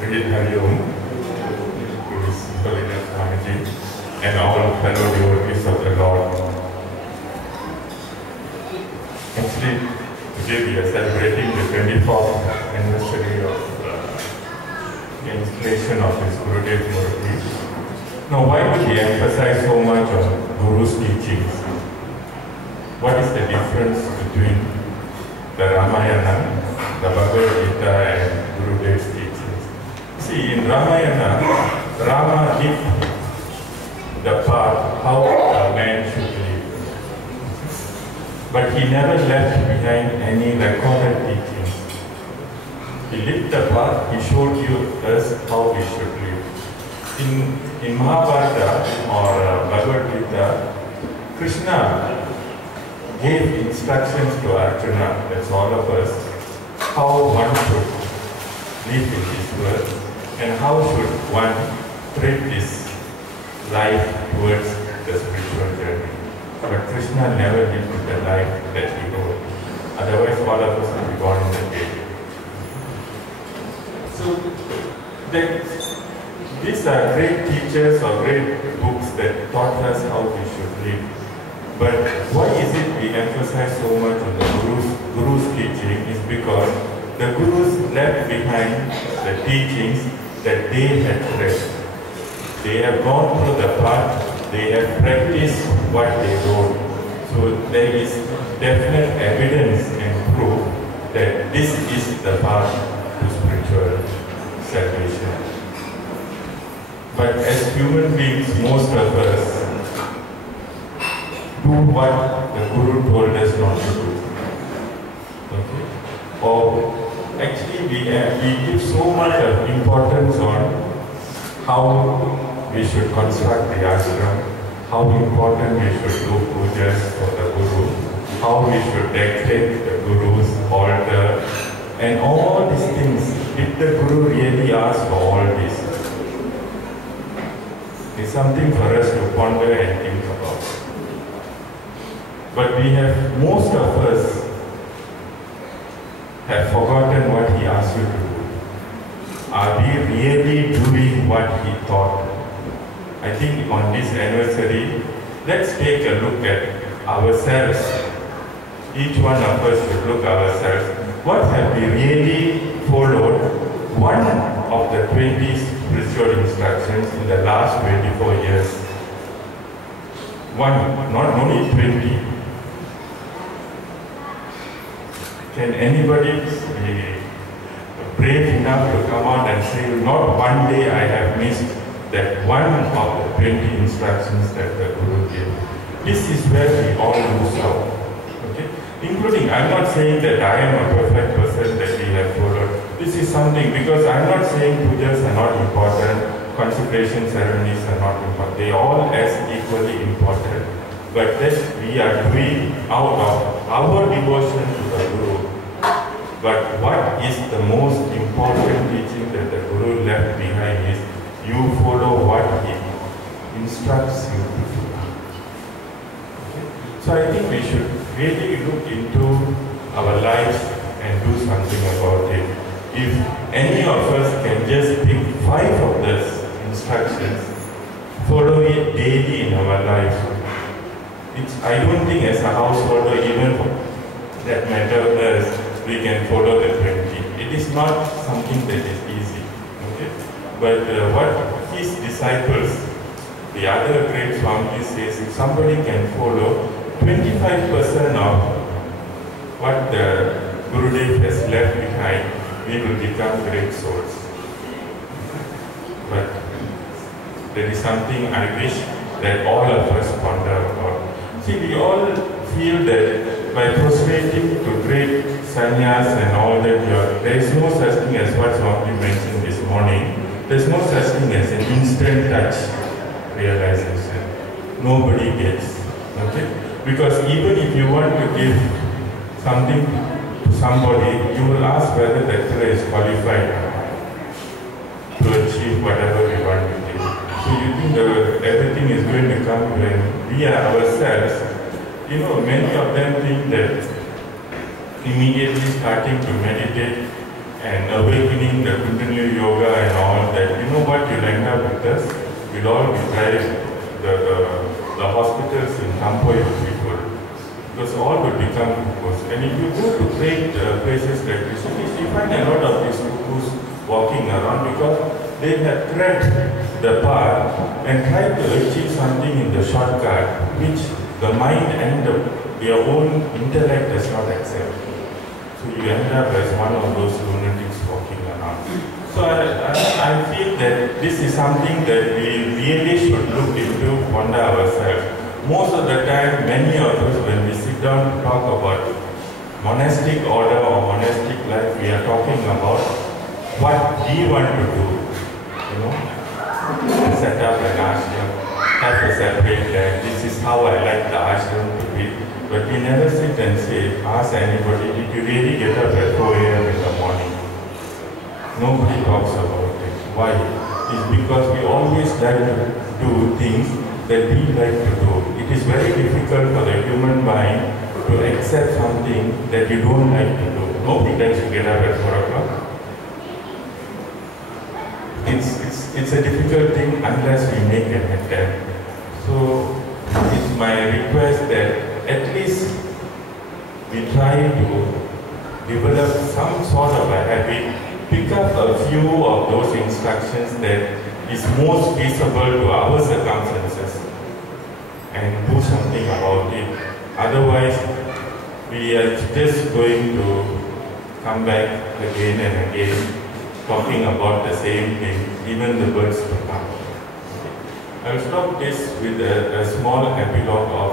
Great Hariom, to His Holiness Swamiji, and all fellow devotees of the Lord. Actually, today we are celebrating the 24th anniversary of the installation of His Gurudev Murti. Now, why would we emphasize so much on Guru's teachings? What is the difference between the Ramayana, the Bhagavad Gita, and Gurudev's teachings? See, in Ramayana, Rama gives the path how a man should live. But he never left behind any recorded teachings. He lit the path, he showed us how we should live. In Mahabharata or Bhagavad Gita, Krishna gave instructions to Arjuna, that's all of us, how one should live in this world and how should one treat this life towards the spiritual journey. But Krishna never lived the life that he wrote. Otherwise, all of us would be born in the grave. So, these are great teachers or great books that taught us how we should live. But why is it we emphasize so much on the Guru's teaching is because the Gurus left behind the teachings that they had read. They have gone through the path, they have practiced what they wrote. So there is definite evidence and proof that this is the path to spiritual salvation. But as human beings, most of us do what the Guru told us not to do. Okay? Or actually we give so much of importance on how we should construct the ashram, how important we should do pujas for the Guru, how we should decorate the Guru's altar, and all these things. Did the Guru really ask for all this? It's something for us to ponder and think about. But most of us have forgotten what he asked you to do. Are we really doing what he taught? I think on this anniversary, let's take a look at ourselves. Each one of us should look at ourselves. What have we really followed? One of the 20 spiritual instructions in the last 24 years. One, not only 20. Can anybody be brave enough to come out and say, not one day I have missed that one of the 20 instructions that the Guru gave. This is where we all lose out. Okay? Including, I'm not saying that I am a perfect person that we have followed. This is something, because I'm not saying pujas are not important, consecration ceremonies are not important. They all as equally important. But that we are doing out of our devotion to the Guru. But what is the most important teaching that the Guru left behind is you follow what he instructs you to do. Okay? So I think we should really look into our lives and do something about it. If any of us can just pick 5 of these instructions, follow it daily in our lives. I don't think as a household or even that matter as we can follow the 20. It is not something that is easy. Okay? But what his disciples, the other great Swamiji says, if somebody can follow 25% of what the Gurudev has left behind, we will become great souls. But there is something I wish that all of us ponder about. See, we all feel that by prostrating to great sannyas and all that, there is no such thing as what Swami mentioned this morning. There is no such thing as an instant touch realization. Nobody gets. Okay? Because even if you want to give something to somebody, you will ask whether that fellow is qualified to achieve whatever we want to give. So you think everything is going to come when we are ourselves. You know, many of them think that immediately starting to meditate and awakening the Kundalini Yoga and all that, you know what you'll end up with us? We'll all be trying the hospitals in Kampoy will be full. Because all will become cuckoos. And if you go to great places like this, you find a lot of these cuckoos walking around because they have tread the path and tried to achieve something in the shortcut which the mind and their own intellect does not accept. So you end up as one of those lunatics walking around. So I feel that this is something that we really should look into, wonder ourselves. Most of the time, many of us, when we sit down to talk about monastic order or monastic life, we are talking about what we want to do. You know, set up an ashram, have a separate land. This is how I like the ashram to be. But we never sit and say, ask anybody, did you really get up at 4 a.m. in the morning? Nobody talks about it. Why? It's because we always like to do things that we like to do. It is very difficult for the human mind to accept something that you don't like to do. Nobody likes to get up at 4 o'clock. It's a difficult thing unless we make an attempt. So it's my request that at least we try to develop some sort of a habit, pick up a few of those instructions that is most feasible to our circumstances and do something about it. Otherwise, we are just going to come back again and again talking about the same thing, even the birds will come. I will stop this with a small epilogue of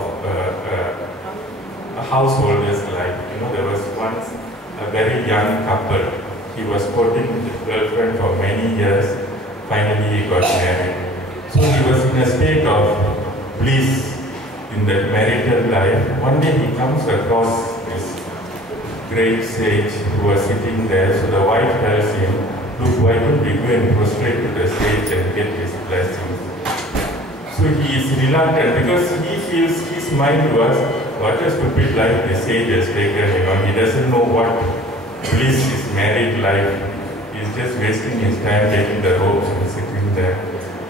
a householder's life. You know, there was once a very young couple. He was courting his girlfriend for many years. Finally, he got married. So he was in a state of bliss in that marital life. One day he comes across this great sage who was sitting there. So the wife tells him, look, why don't we go and prostrate to the sage and get his blessings? So he is reluctant because he feels his mind was, what a stupid life the sage has taken, you know, he doesn't know what bliss is married life. He's just wasting his time taking the robes and sitting there.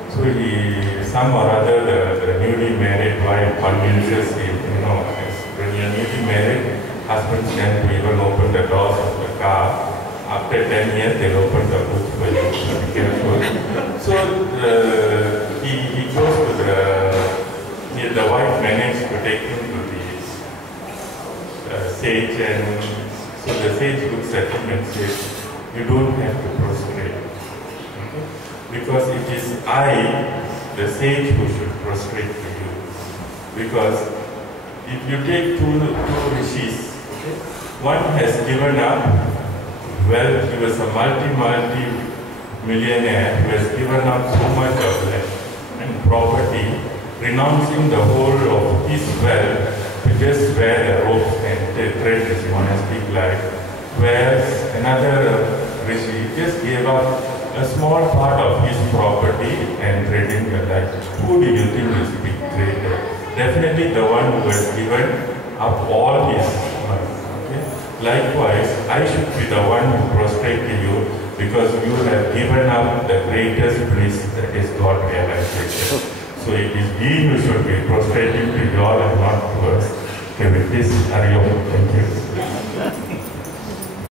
So he, some or other, the newly married wife convinces him, you know, when you're newly married, husbands tend to even open the doors of the car. After 10 years, they'll open the boot for you, so be careful. So he goes to the wife managed to take him to the sage, and so the sage looks at him and says, you don't have to prostrate. Okay? Because it is I, the sage, who should prostrate to you. Because if you take two rishis, okay? One has given up. Well, he was a multi-millionaire who has given up so much of land and property, renouncing the whole of his wealth to just wear the robes and tread his monastic life. Whereas another rishi just gave up a small part of his property and treading the life. Who do you think is big greater? Definitely the one who has given up all his money. Likewise, I should be the one who prostrate to you because you have given up the greatest bliss that is God realization. So it is we who should be prostrating to you all and not to us. Okay, with this, Hari Om. Thank you.